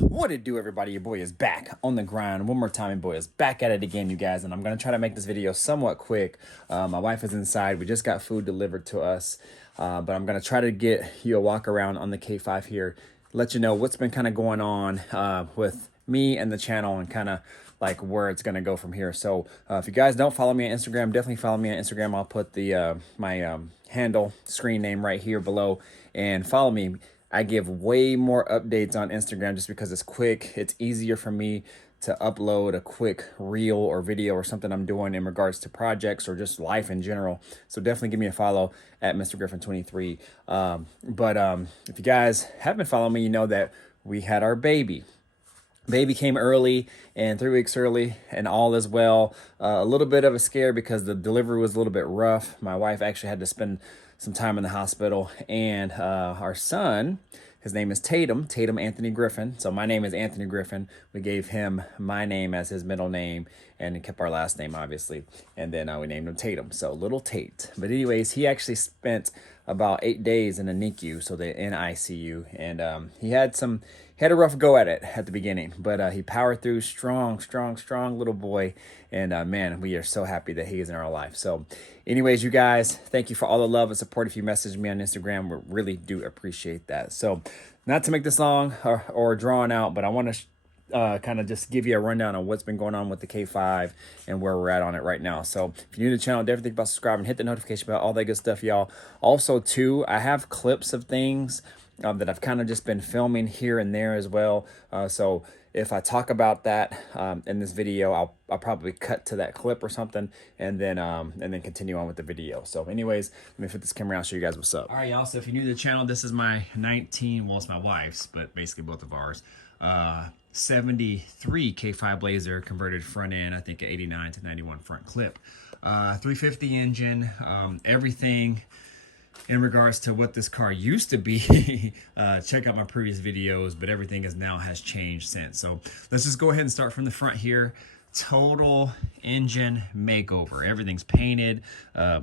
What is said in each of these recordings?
What it do, everybody? Your boy is back on the grind one more time. Your boy is back at it again, you guys, and I'm gonna try to make this video somewhat quick. My wife is inside. We just got food delivered to us, but I'm gonna try to get you a walk around on the K5 here, let you know what's been kind of going on with me and the channel, and kind of like where it's gonna go from here. So if you guys don't follow me on Instagram, definitely follow me on Instagram. I'll put the my handle screen name right here below, and follow me. I give way more updates on Instagram just because it's quick. It's easier for me to upload a quick reel or video or something I'm doing in regards to projects or just life in general. So definitely give me a follow at Mr. Griffin 23. If you guys have been following me, you know that we had our baby. Baby came early and 3 weeks early, and all is well. A little bit of a scare because the delivery was a little bit rough. My wife actually had to spend some time in the hospital, and our son, his name is Tatum Anthony Griffin. So my name is Anthony Griffin. We gave him my name as his middle name and kept our last name, obviously. And then we named him Tatum, so little Tate. But anyways, he actually spent about 8 days in the NICU, so the NICU, and he had a rough go at it at the beginning, but he powered through. Strong little boy, and man, we are so happy that he is in our life. So anyways, you guys, thank you for all the love and support. If you message me on Instagram, we really do appreciate that. So not to make this long or drawn out, but I want to kind of just give you a rundown on what's been going on with the K5 and where we're at on it right now. So if you're new to the channel, definitely think about subscribing, hit the notification bell, all that good stuff, y'all. Also too, I have clips of things that I've kind of just been filming here and there as well. So if I talk about that in this video, I'll probably cut to that clip or something, and then continue on with the video. So anyways, let me flip this camera around, show you guys what's up. All right, y'all, so if you're new to the channel, this is my 19, well, it's my wife's, but basically both of ours, 73 K5 Blazer converted front end, I think 89 to 91 front clip, 350 engine, everything in regards to what this car used to be. Check out my previous videos, but everything has changed since. So let's just go ahead and start from the front here. Total engine makeover. Everything's painted,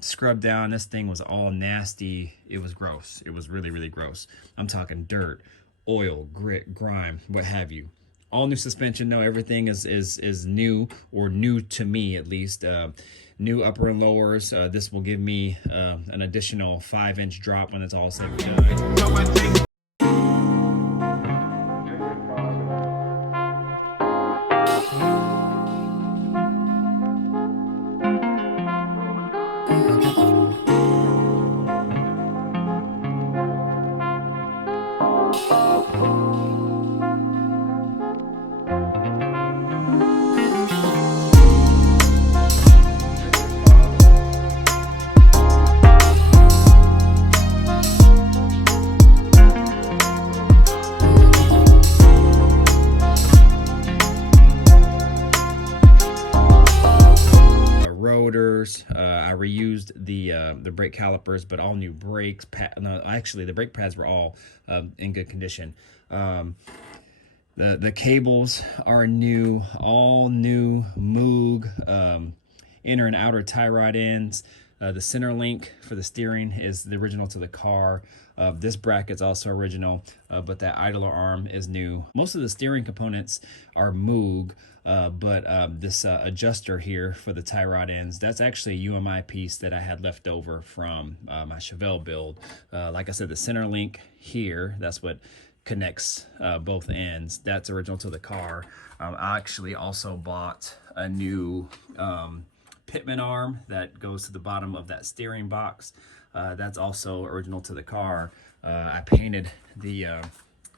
scrubbed down. This thing was all nasty. It was gross. It was really gross. I'm talking dirt, oil, grit, grime, what have you. All new suspension. No, everything is new, or new to me at least. New upper and lowers. This will give me an additional 5-inch drop when it's all said and done. I reused the brake calipers, but all new brakes. No, actually, the brake pads were all in good condition. The cables are new, all new Moog inner and outer tie rod ends. The center link for the steering is the original to the car. This bracket's also original, but that idler arm is new. Most of the steering components are Moog, but this adjuster here for the tie rod ends, that's actually a UMI piece that I had left over from my Chevelle build. Like I said, the center link here, that's what connects both ends. That's original to the car. I actually also bought a new Pitman arm that goes to the bottom of that steering box. That's also original to the car. I painted the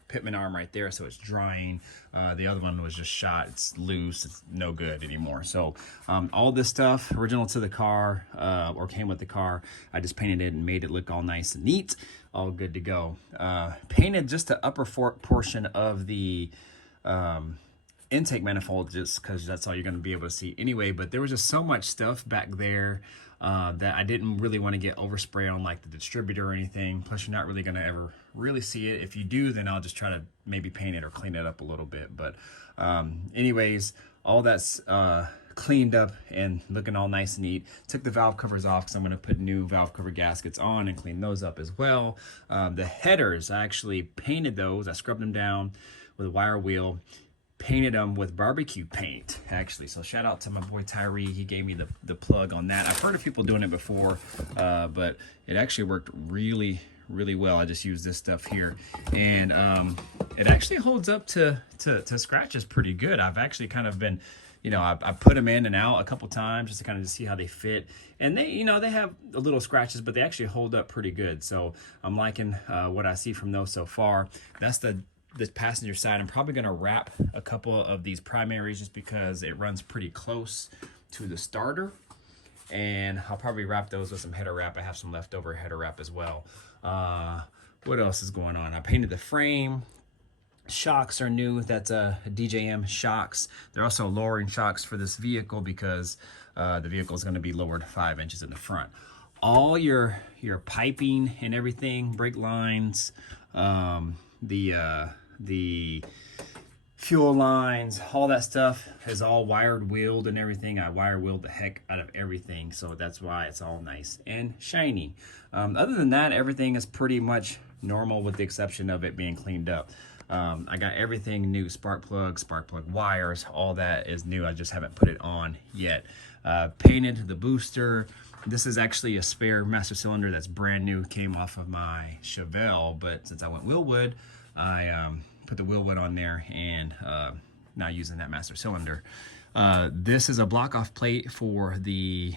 Pitman arm right there, so it's drying. The other one was just shot. It's loose. It's no good anymore. So all this stuff original to the car, or came with the car. I just painted it and made it look all nice and neat. All good to go. Painted just the upper portion of the intake manifold, just because that's all you're going to be able to see anyway. But there was just so much stuff back there that I didn't really want to get overspray on like the distributor or anything. Plus, you're not really going to ever really see it. If you do, then I'll just try to maybe paint it or clean it up a little bit. But anyways, all that's cleaned up and looking all nice and neat. Took the valve covers off because I'm going to put new valve cover gaskets on and clean those up as well. The headers, I actually painted those. I scrubbed them down with a wire wheel. Painted them with barbecue paint, actually. So shout out to my boy Tyree. He gave me the plug on that. I've heard of people doing it before, but it actually worked really well. I just used this stuff here, and it actually holds up to scratches pretty good. I've actually kind of been, you know, I put them in and out a couple times just to kind of see how they fit, and they, you know, they have a little scratches, but they actually hold up pretty good. So I'm liking what I see from those so far. That's the passenger side. I'm probably going to wrap a couple of these primaries just because it runs pretty close to the starter, and I'll probably wrap those with some header wrap. I have some leftover header wrap as well. What else is going on? I painted the frame. Shocks are new. That's DJM shocks. They're also lowering shocks for this vehicle because the vehicle is going to be lowered 5 inches in the front. All your piping and everything, brake lines, the fuel lines, all that stuff is all wired wheeled and everything. I wire wheeled the heck out of everything, so that's why it's all nice and shiny. Other than that, everything is pretty much normal with the exception of it being cleaned up. I got everything new, spark plug wires, all that is new. I just haven't put it on yet. Painted the booster. This is actually a spare master cylinder that's brand new, came off of my Chevelle, but since I went Willwood, I put the Willwood on there and not using that master cylinder. This is a block off plate for the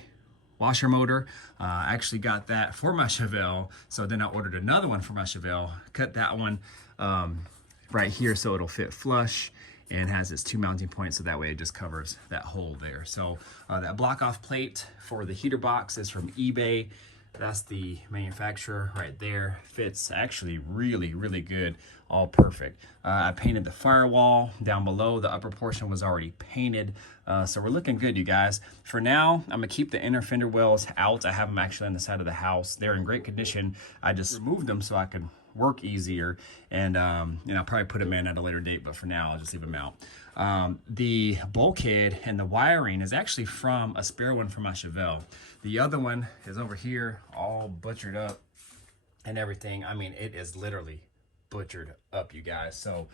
washer motor. I actually got that for my Chevelle, so then I ordered another one for my Chevelle, cut that one right here so it'll fit flush, and has its 2 mounting points, so that way it just covers that hole there. So that block off plate for the heater box is from eBay. That's the manufacturer right there. Fits actually really good, all perfect. I painted the firewall down below. The upper portion was already painted, so we're looking good, you guys. For now, I'm gonna keep the inner fender wells out. I have them actually on the side of the house. They're in great condition. I just removed them so I could work easier, and I'll probably put them in at a later date, but for now I'll just leave them out. The bulkhead and the wiring is actually from a spare one from my Chevelle. The other one is over here, all butchered up and everything. I mean, it is literally butchered up, you guys. So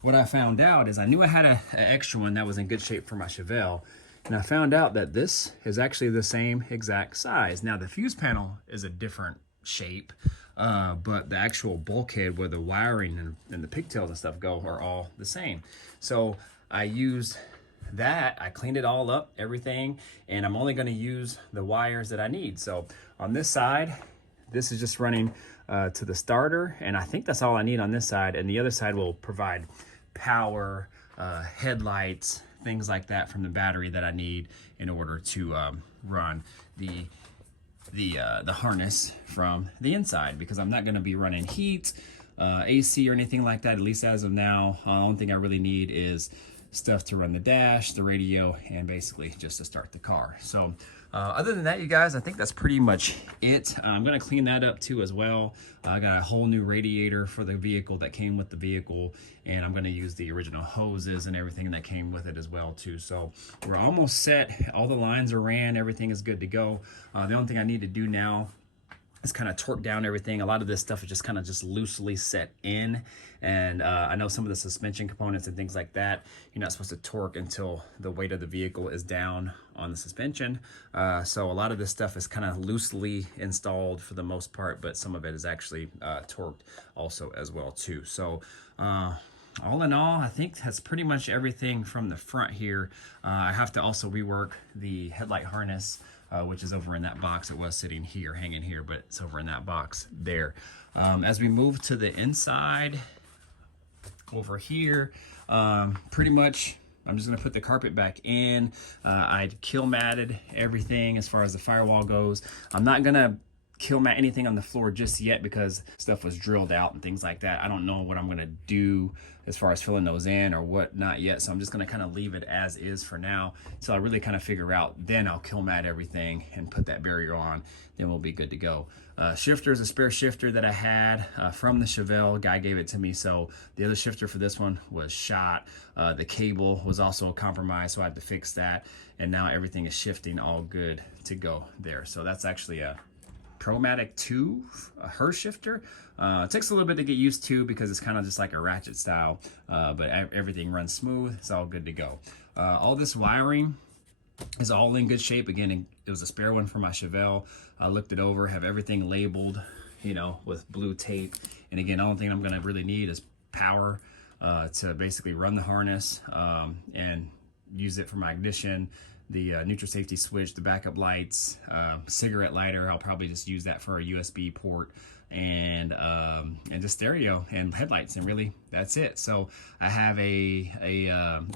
what I found out is I knew I had an extra one that was in good shape for my Chevelle, and I found out that this is actually the same exact size. Now the fuse panel is a different shape, but the actual bulkhead where the wiring and the pigtails and stuff go are all the same. So I used that, I cleaned it all up, everything, and I'm only going to use the wires that I need. So on this side, this is just running to the starter, and I think that's all I need on this side, and the other side will provide power, headlights, things like that from the battery that I need in order to run the harness from the inside, because I'm not going to be running heat, AC or anything like that, at least as of now. The only thing I really need is stuff to run the dash, the radio, and basically just to start the car. So other than that, you guys, I think that's pretty much it. I'm going to clean that up too as well. I got a whole new radiator for the vehicle that came with the vehicle, and I'm going to use the original hoses and everything that came with it as well too. So we're almost set. All the lines are ran. Everything is good to go. The only thing I need to do now is kind of torque down everything. A lot of this stuff is just kind of just loosely set in, and I know some of the suspension components and things like that, you're not supposed to torque until the weight of the vehicle is down on the suspension. So a lot of this stuff is kind of loosely installed for the most part, but some of it is actually torqued also as well too. So all in all, I think that's pretty much everything from the front here. I have to also rework the headlight harness, which is over in that box. It was sitting here, hanging here, but it's over in that box there. As we move to the inside, over here, pretty much I'm just gonna put the carpet back in. I kill matted everything as far as the firewall goes. I'm not gonna kill mat anything on the floor just yet because stuff was drilled out and things like that. I don't know what I'm gonna do as far as filling those in or what not yet, so I'm just gonna kind of leave it as is for now until I really kind of figure out. Then I'll kill mat everything and put that barrier on, then we'll be good to go. Shifter is a spare shifter that I had from the Chevelle. Guy gave it to me, so the other shifter for this one was shot. The cable was also compromised, so I had to fix that, and now everything is shifting all good to go there. So that's actually a Chromatic 2 Her shifter. It takes a little bit to get used to because it's kind of just like a ratchet style, but everything runs smooth. It's all good to go. All this wiring is all in good shape. Again, it was a spare one for my Chevelle. I looked it over, have everything labeled, you know, with blue tape. And again, the only thing I'm gonna really need is power to basically run the harness and use it for my ignition, the neutral safety switch, the backup lights, cigarette lighter. I'll probably just use that for a USB port, and just stereo and headlights, and really that's it. So I have a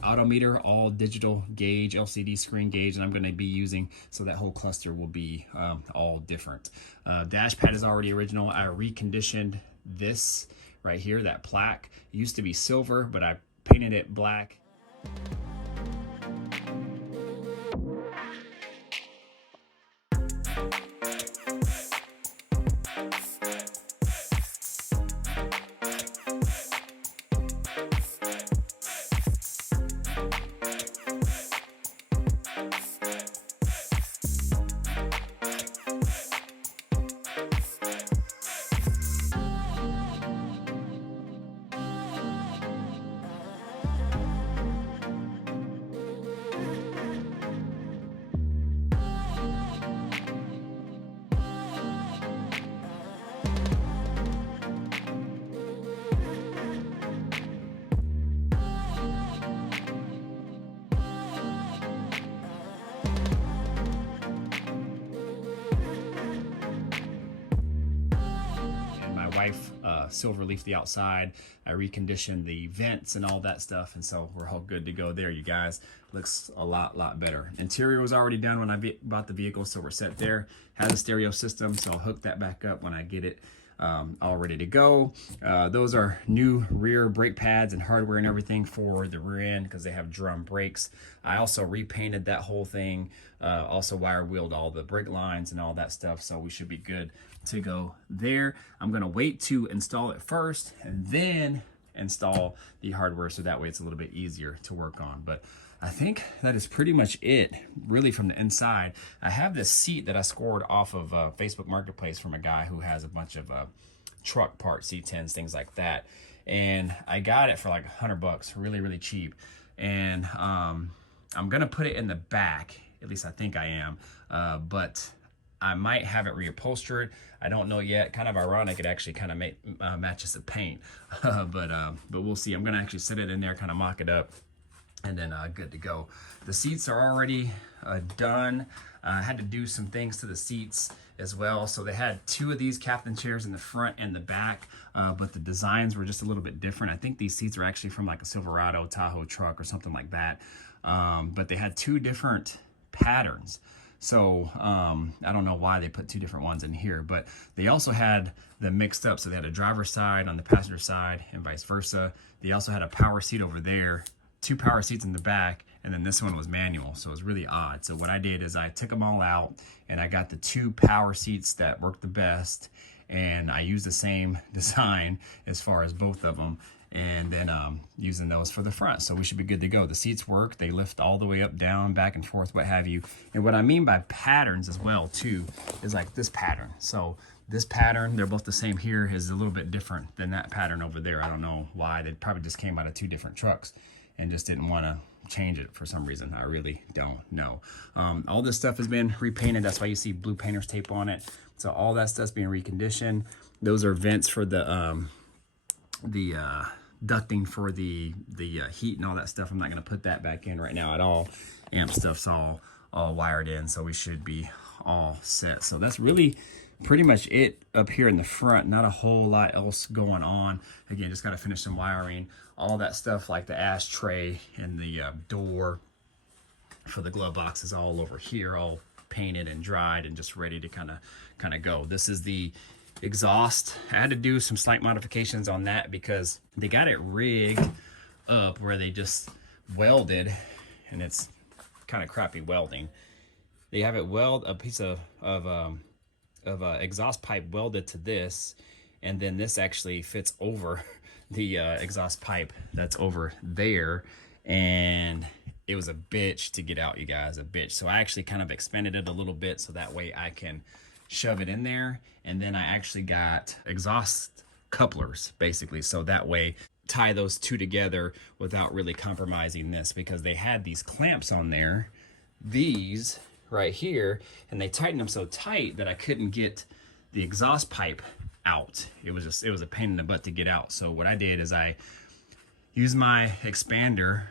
odometer, all digital gauge, LCD screen gauge, and I'm going to be using, so that whole cluster will be all different. Dash pad is already original. I reconditioned this right here. That plaque used to be silver, but I painted it black. Wife silver leaf the outside. I reconditioned the vents and all that stuff, and so we're all good to go there, you guys. Looks a lot better. Interior was already done when I bought the vehicle, so we're set there. Has a stereo system, so I'll hook that back up when I get it all ready to go. Those are new rear brake pads and hardware and everything for the rear end because they have drum brakes. I also repainted that whole thing, also wire wheeled all the brake lines and all that stuff, so we should be good to go there. I'm gonna wait to install it first and then install the hardware, so that way it's a little bit easier to work on. But I think that is pretty much it, really, from the inside. I have this seat that I scored off of Facebook Marketplace from a guy who has a bunch of truck parts, C10s, things like that. And I got it for like $100, really cheap. And I'm gonna put it in the back, at least I think I am, but I might have it reupholstered. I don't know yet. Kind of ironic, it actually kind of matches the paint, but we'll see. I'm gonna actually sit it in there, kind of mock it up, and then good to go. The seats are already done. I had to do some things to the seats as well. So they had two of these captain chairs in the front and the back, but the designs were just a little bit different. I think these seats are actually from like a Silverado Tahoe truck or something like that, but they had two different patterns. So I don't know why they put two different ones in here, but they also had them mixed up. So they had a driver's side on the passenger side and vice versa. They also had a power seat over there, two power seats in the back, and then this one was manual. So it was really odd. So what I did is I took them all out and I got the two power seats that worked the best, and I used the same design as far as both of them, and then using those for the front. So we should be good to go. The seats work. They lift all the way up, down, back and forth, what have you. And what I mean by patterns as well too is like this pattern. So this pattern, they're both the same here, is a little bit different than that pattern over there. I don't know why. They probably just came out of two different trucks and just didn't want to change it for some reason. I really don't know. All this stuff has been repainted. That's why you see blue painter's tape on it. So all that stuff's being reconditioned. Those are vents for the ducting for the heat and all that stuff. I'm not going to put that back in right now at all. Amp stuff's all wired in, so we should be all set. So that's really pretty much it up here in the front. Not a whole lot else going on. Again, just got to finish some wiring. All that stuff like the ashtray and the door for the glove box is all over here, all painted and dried and just ready to kind of go. This is the exhaust. I had to do some slight modifications on that because they got it rigged up where they just welded, and it's kind of crappy welding. They have it a piece of exhaust pipe welded to this, and then this actually fits over the exhaust pipe that's over there, and it was a bitch to get out, you guys, a bitch. So I actually kind of expanded it a little bit so that way I can shove it in there. And then I actually got exhaust couplers, basically, so that way tie those two together without really compromising this, because they had these clamps on there, these right here, and they tightened them so tight that I couldn't get the exhaust pipe out. It was a pain in the butt to get out. So what I did is I used my expander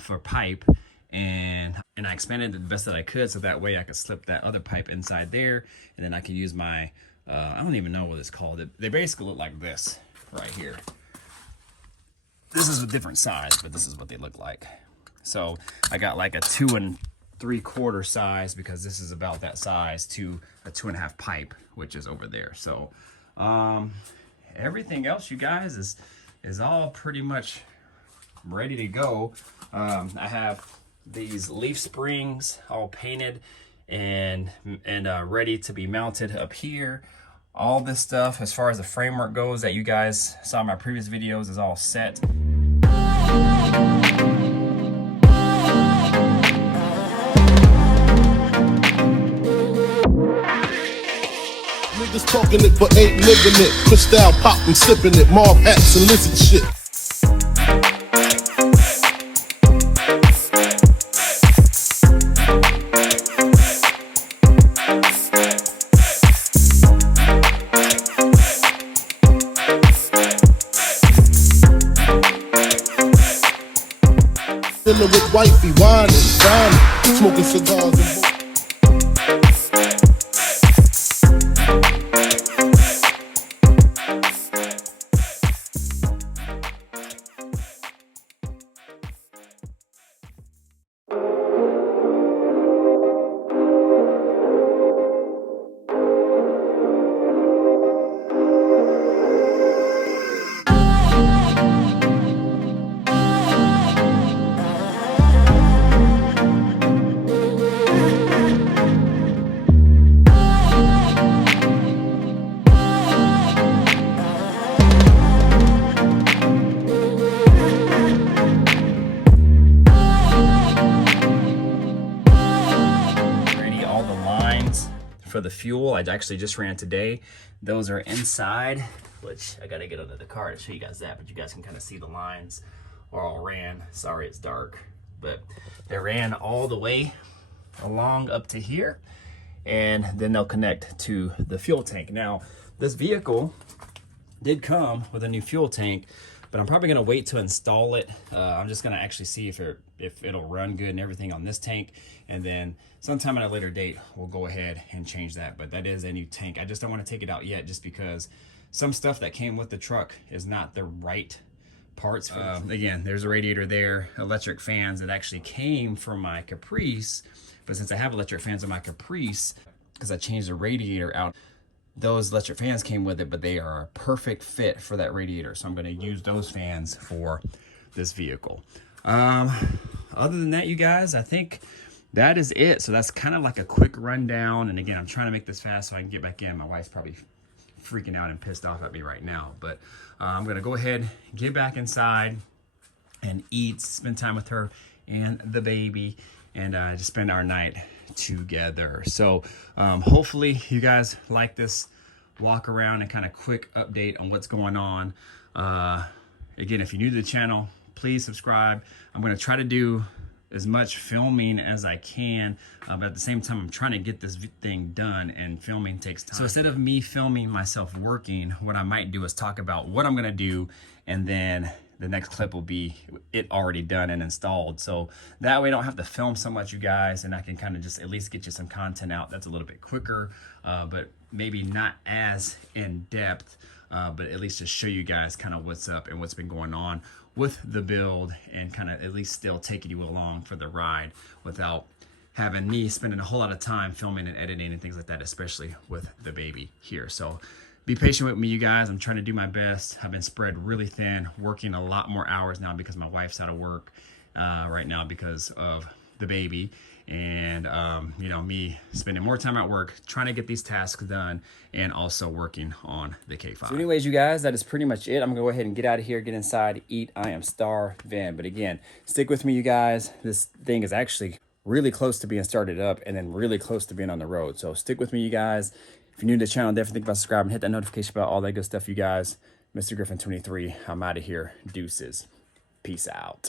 for pipe, and I expanded it the best that I could, so that way I could slip that other pipe inside there, and then I could use my I don't even know what it's called. They basically look like this right here. This is a different size, but this is what they look like. So I got like a 2 3/4 size, because this is about that size, to a 2.5 pipe, which is over there. So everything else, you guys, is all pretty much ready to go. I have these leaf springs all painted and ready to be mounted up here. All this stuff, as far as the framework goes, that you guys saw in my previous videos, is all set. Niggas talking it but ain't living it. Cristal pop and sipping it. Marv hats and lizard shit. Chillin' with wifey, whining, dining, smoking cigars and for the fuel. I actually just ran today. Those are inside, which I gotta get under the car to show you guys that, but you guys can kind of see the lines are all ran. Sorry it's dark, but they ran all the way along up to here, and then they'll connect to the fuel tank. Now, this vehicle did come with a new fuel tank, but I'm probably gonna wait to install it. I'm just gonna actually see if it'll run good and everything on this tank, and then sometime at a later date we'll go ahead and change that. But that is a new tank. I just don't want to take it out yet, just because some stuff that came with the truck is not the right parts. Again, there's a radiator there, electric fans that actually came from my Caprice, but since I have electric fans on my Caprice, because I changed the radiator out, those electric fans came with it, but they are a perfect fit for that radiator. So I'm going to use those fans for this vehicle. Other than that, you guys, I think that is it. So that's kind of like a quick rundown. And again, I'm trying to make this fast so I can get back in. My wife's probably freaking out and pissed off at me right now, but I'm going to go ahead, get back inside and eat, spend time with her and the baby, and just spend our night together. So hopefully you guys like this walk around and kind of quick update on what's going on. Again, if you're new to the channel, please subscribe. I'm going to try to do as much filming as I can, but at the same time, I'm trying to get this thing done, and filming takes time. So instead of me filming myself working, what I might do is talk about what I'm gonna do, and then the next clip will be it already done and installed. So that way I don't have to film so much, you guys, and I can kind of just at least get you some content out that's a little bit quicker, but maybe not as in depth, but at least just show you guys kind of what's up and what's been going on with the build, and kind of at least still taking you along for the ride without having me spending a whole lot of time filming and editing and things like that, especially with the baby here. So be patient with me, you guys. I'm trying to do my best. I've been spread really thin, working a lot more hours now because my wife's out of work right now because of the baby. And you know, me spending more time at work trying to get these tasks done, and also working on the K5. So anyways, you guys, that is pretty much it. I'm gonna go ahead and get out of here, get inside, eat. I am starving. But again, stick with me, you guys. This thing is actually really close to being started up, and then really close to being on the road. So stick with me, you guys. If you're new to the channel, definitely think about subscribing, hit that notification bell, all that good stuff, you guys. Mr. Griffin 23, I'm out of here. Deuces. Peace out.